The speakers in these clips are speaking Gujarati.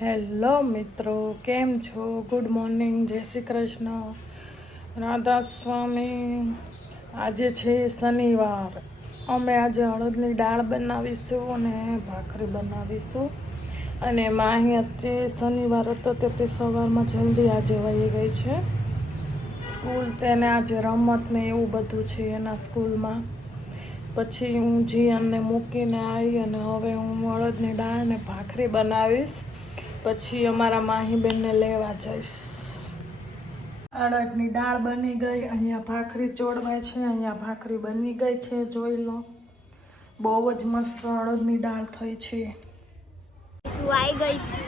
હેલો મિત્રો, કેમ છો? ગુડ મોર્નિંગ જય શ્રી કૃષ્ણ. રાધા સ્વામી, આજે છે શનિવાર. અમે આજે અડદની દાળ બનાવીશું અને ભાખરી બનાવીશું. અને માહી અત્યારે શનિવાર હતો તો સવારમાં જલ્દી આજે વહી ગઈ છે. સ્કૂલ તેને આજે રમત ને એવું બધું છે એના સ્કૂલમાં. પછી હું જીયાનને મૂકીને આવી અને હવે હું અડદની દાળ ને ભાખરી બનાવીશ. પછી અમારા માહીબેનને લેવા જઈશ. અડદની દાળ બની ગઈ અહીંયા ભાખરી ચોડવાય છે અહીંયા ભાખરી બની ગઈ છે જોઈ લો. બહુ જ મસ્ત અડદની દાળ થઈ છે. સુવાઈ ગઈ છે?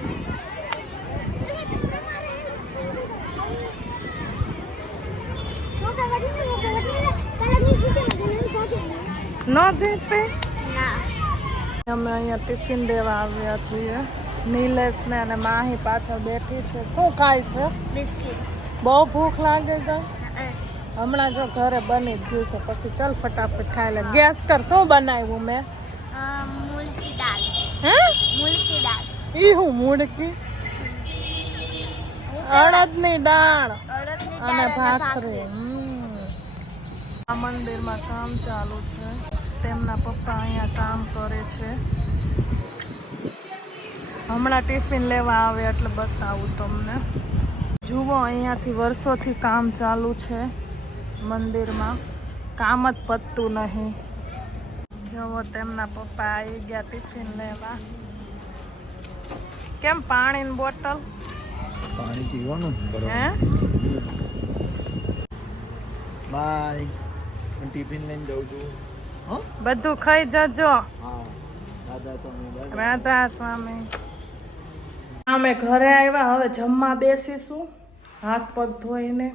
ન જીતે? અમે અહીંયા ટિફિન દેવા આવ્યા છીએ. નિલેશને અને માહી પાછળ બેઠી છે. શું ખાય છે? બિસ્કિટ. બહુ ભૂખ લાગે તો હમણાં જો ઘરે બની જ ગયું છે પછી ચલ ફટાફટ ખાઈ લે. ગેસ કર શું બનાવ્યું મેં? મુલકી દાળ. હે? મુલકી દાળ. ઈ હું મૂળકી અડદની દાળ. અને ભાખરી. આ મંદિરમાં કામ ચાલુ છે. તેમના પપ્પા અહીંયા કામ કરે છે. હમણાં ટિફિન લેવા આવે એટલે બતાવું તમને. જુઓ અહીંયાથી વર્ષોથી કામ ચાલુ છે મંદિરમાં. કામ જ પતતું નહીં. જુઓ તેમના પપ્પા આવી ગયા ટિફિન લેવા. કેમ પાણીની બોટલ? પાણી પીવાનું? હે? બાય. હું ટિફિન લઈને જઉં છું. બધું ખાઈ જજો. રાધા સ્વામી રાધા સ્વામી. અમે ઘરે આવ્યા, હવે જમવા બેસીશું. હાથ પગ ધોઈને.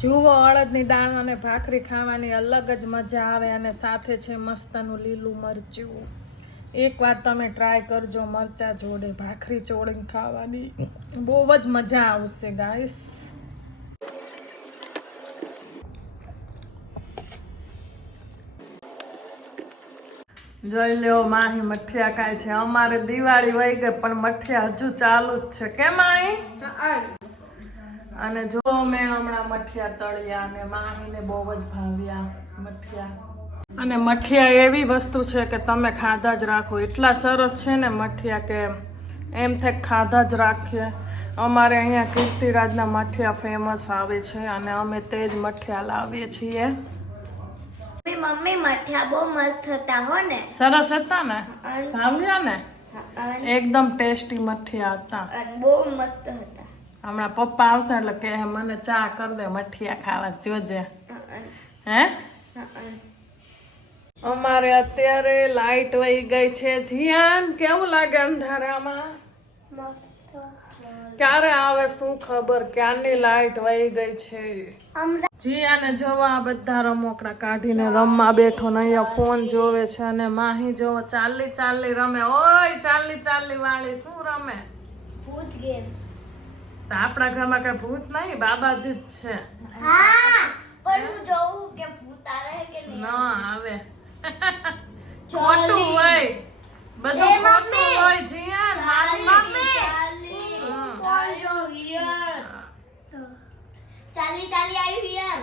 જુઓ અડદની દાળ અને ભાખરી ખાવાની અલગ જ મજા આવે અને સાથે છે મસ્તનું લીલું મરચું. એકવાર તમે ટ્રાય કરજો મરચા જોડે, ભાખરી ચોળીને ખાવાની. બહુ જ મજા આવશે ગાઈસ જોઈ લેવો માહી મઠિયા ખાય છે. અમારે દિવાળી વહી ગઈ, પણ મઠિયા હજુ ચાલુ જ છે. કેમ આઈ અને જો મેં હમણાં મઠિયા તળ્યા અને માહીને બહુ જ ભાવ્યા મઠિયા. અને મઠિયા એવી વસ્તુ છે કે તમે ખાધા જ રાખો. એટલા સરસ છે ને મઠિયા કે એમ થાય ખાધા જ રાખીએ. અમારે અહીંયા કીર્તિરાજના મઠિયા ફેમસ આવે છે અને અમે તે જ મઠિયા લાવીએ છીએ. મમ્મી મઠિયા બહુ મસ્ત હતા હો ને? સરસ હતા ને? ભાવ્યા ને? એકદમ ટેસ્ટી મઠિયા હતા. બહુ મસ્ત હતા. હમણાં પપ્પા આવશે એટલે કે મને ચા કર દે મઠિયા ખાવા જોજે. હે અમારે અત્યારે લાઈટ વહી ગઈ છે જીયાન કેવું લાગે અંધારામાં? ક્યારે આવે શું ખબર? ક્યારની લાઈટ વહી ગઈ છે? જીયાને જોવા આ બધા રમોકડા કાઢીને રમવા બેઠો ને અહીંયા ફોન જોવે છે અને માહી જોવો ચાલી ચાલી રમે. ઓય ચાલી ચાલી વાળી શું રમે? ભૂત ગેમ. આપણા ઘરમાં કઈ ભૂત નહીં બાબાજી જ છે. હા પણ હું જોઉં કે ભૂત આવે કે નહીં. ના આવે. ખોટું હોય. બધું એ ખોટું મમ્મી. હોય જીયાન મારી ચાલી ચાલી આવી હિયર